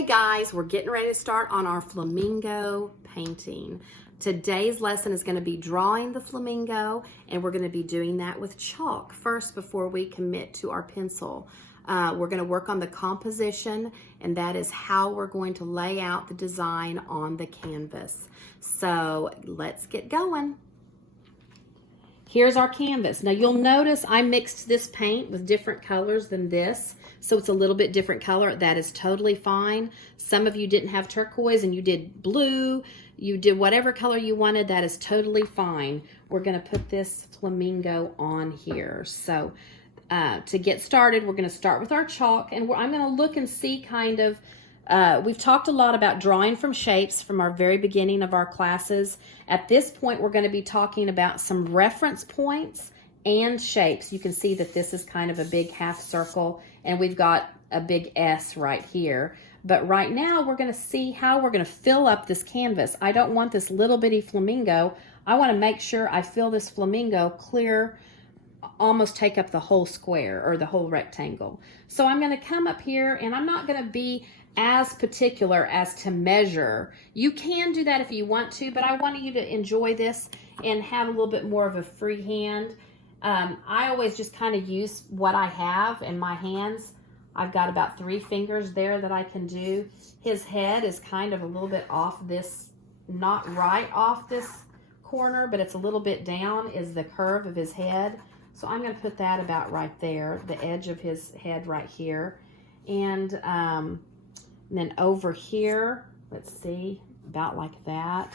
Hey guys, we're getting ready to start on our flamingo painting. Today's lesson is going to be drawing the flamingo, and we're going to be doing that with chalk first before we commit to our pencil. We're going to work on the composition, and that is how we're going to lay out the design on the canvas. So let's get going. Here's our canvas. Now you'll notice I mixed this paint with different colors than this, so it's a little bit different color. That is totally fine. Some of you didn't have turquoise and you did blue, you did whatever color you wanted. That is totally fine. We're gonna put this flamingo on here. So to get started, we're gonna start with our chalk, and I'm gonna look and see kind of, we've talked a lot about drawing from shapes from our very beginning of our classes. At this point, we're going to be talking about some reference points and shapes. You can see that this is kind of a big half circle, and we've got a big S right here. But right now, we're going to see how we're going to fill up this canvas. I don't want this little bitty flamingo. I want to make sure I fill this flamingo clear, almost take up the whole square or the whole rectangle. So I'm going to come up here, and I'm not going to be as particular as to measure. You can do that if you want to, but I want you to enjoy this and have a little bit more of a free hand. I always just kind of use what I have in my hands. I've got about 3 fingers there that I can do. His head is kind of a little bit off this, not right off this corner, but it's a little bit down is the curve of his head. So I'm going to put that about right there, the edge of his head right here. And then over here, let's see, about like that.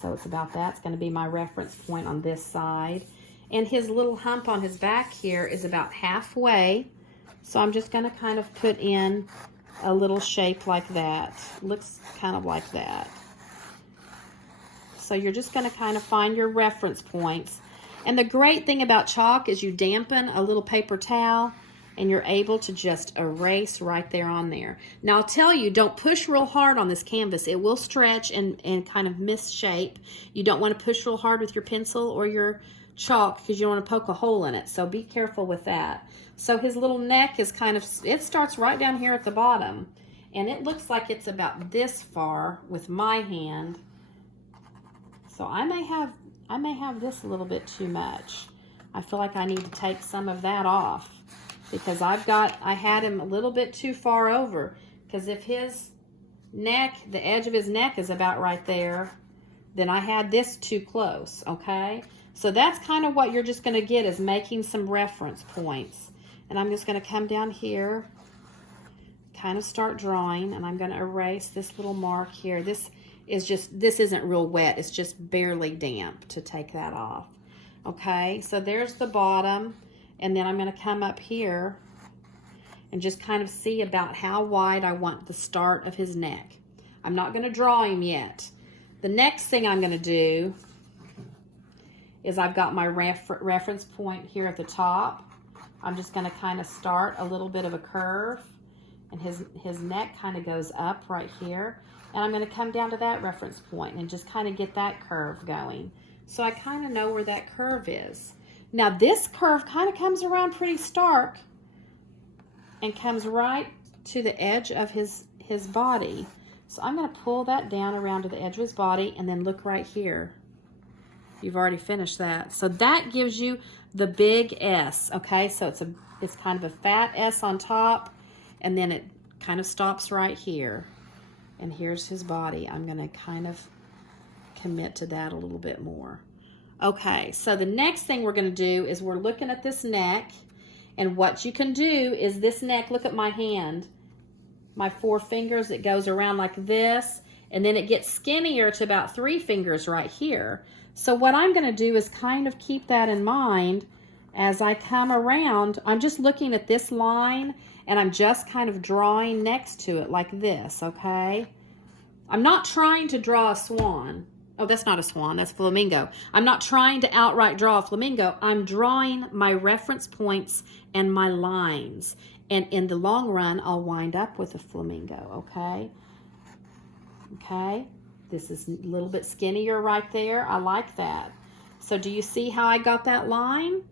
So it's about that. It's going to be my reference point on this side. And his little hump on his back here is about halfway. So I'm just going to kind of put in a little shape like that. Looks kind of like that. So you're just going to kind of find your reference points. And the great thing about chalk is you dampen a little paper towel, and you're able to just erase right there on there. Now I'll tell you, don't push real hard on this canvas. It will stretch and kind of misshape. You don't want to push real hard with your pencil or your chalk because you don't want to poke a hole in it. So be careful with that. So his little neck is kind of, it starts right down here at the bottom. And it looks like it's about this far with my hand. So I may have this a little bit too much. I feel like I need to take some of that off, because I had him a little bit too far over, because if his neck, the edge of his neck is about right there, then I had this too close, okay? So that's kind of what you're just going to get, is making some reference points. And I'm just going to come down here, kind of start drawing, and I'm going to erase this little mark here. This isn't real wet, it's just barely damp to take that off. Okay, so there's the bottom. And then I'm going to come up here and just kind of see about how wide I want the start of his neck. I'm not going to draw him yet. The next thing I'm going to do is I've got my reference point here at the top. I'm just going to kind of start a little bit of a curve, and his neck kind of goes up right here. And I'm going to come down to that reference point and just kind of get that curve going. So I kind of know where that curve is. Now this curve kind of comes around pretty stark and comes right to the edge of his body. So I'm going to pull that down around to the edge of his body, and then look right here. You've already finished that. So that gives you the big S, okay? So it's kind of a fat S on top, and then it kind of stops right here. And here's his body. I'm going to kind of commit to that a little bit more. Okay, so the next thing we're going to do is we're looking at this neck, and what you can do is this neck, look at my hand, my 4 fingers, it goes around like this, and then it gets skinnier to about 3 fingers right here. So what I'm going to do is kind of keep that in mind as I come around. I'm just looking at this line, and I'm just kind of drawing next to it like this, okay? I'm not trying to draw a swan. Oh, that's not a swan, that's flamingo. I'm not trying to outright draw a flamingo. I'm drawing my reference points and my lines. And in the long run, I'll wind up with a flamingo, okay? Okay, this is a little bit skinnier right there. I like that. So do you see how I got that line?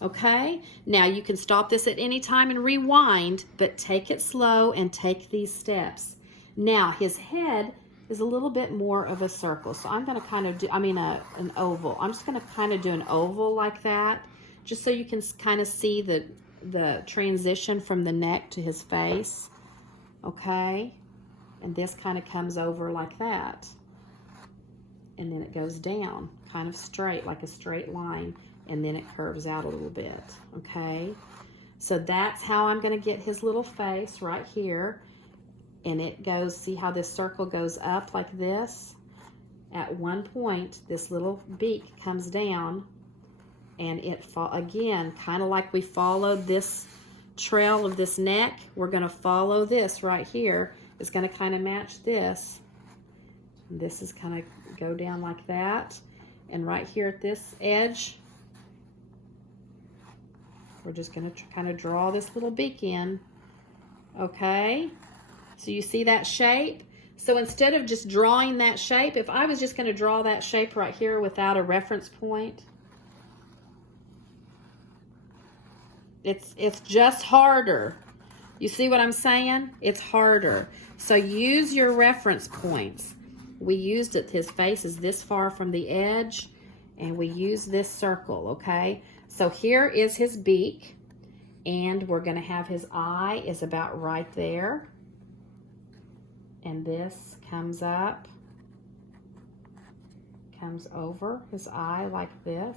Okay, now you can stop this at any time and rewind, but take it slow and take these steps. Now his head is a little bit more of a circle. So I'm going to kind of do, an oval. I'm just going to kind of do an oval like that, just so you can kind of see the transition from the neck to his face. Okay? And this kind of comes over like that. And then it goes down, kind of straight, like a straight line. And then it curves out a little bit. Okay? So that's how I'm going to get his little face right here. And it goes, see how this circle goes up like this? At one point, this little beak comes down, and it again, kind of like we followed this trail of this neck, we're going to follow this right here. It's going to kind of match this. And this is kind of go down like that. And right here at this edge, we're just going to kind of draw this little beak in. Okay? So you see that shape? So instead of just drawing that shape, if I was just going to draw that shape right here without a reference point, it's just harder. You see what I'm saying? It's harder. So use your reference points. We used it, his face is this far from the edge, and we use this circle, okay? So here is his beak, and we're going to have his eye is about right there. And this comes up, comes over his eye like this,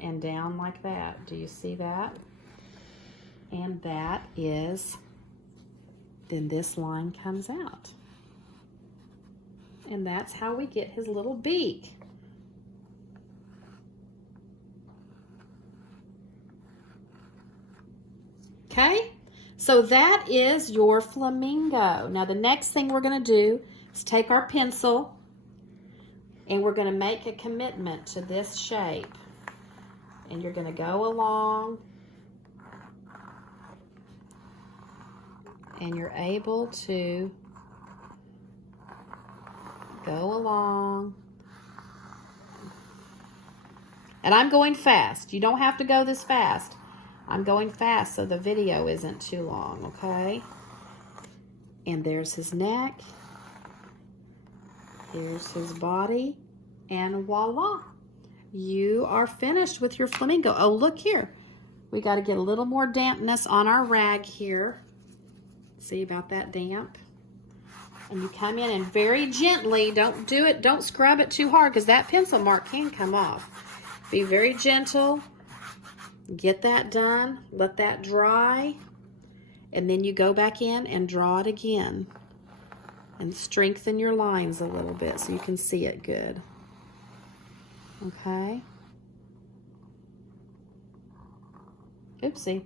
and down like that. Do you see that? And that is, then this line comes out. And that's how we get his little beak. Okay? So that is your flamingo. Now the next thing we're going to do is take our pencil and we're going to make a commitment to this shape. And you're going to go along and you're able to go along. And I'm going fast. You don't have to go this fast. I'm going fast so the video isn't too long, okay? And there's his neck. Here's his body. And voila. You are finished with your flamingo. Oh, look here. We got to get a little more dampness on our rag here. See about that damp? And you come in and very gently, don't do it, don't scrub it too hard because that pencil mark can come off. Be very gentle. Get that done, let that dry, and then you go back in and draw it again and strengthen your lines a little bit so you can see it good. Okay? Oopsie.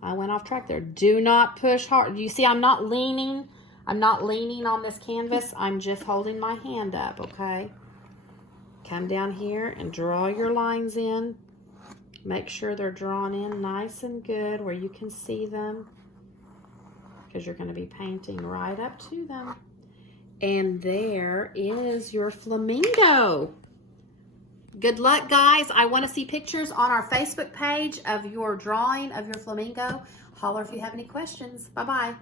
I went off track there. Do not push hard. You see I'm not leaning on this canvas. I'm just holding my hand up, okay? Come down here and draw your lines in. Make sure they're drawn in nice and good where you can see them because you're going to be painting right up to them. And there is your flamingo. Good luck, guys. I want to see pictures on our Facebook page of your drawing of your flamingo. Holler if you have any questions. Bye-bye.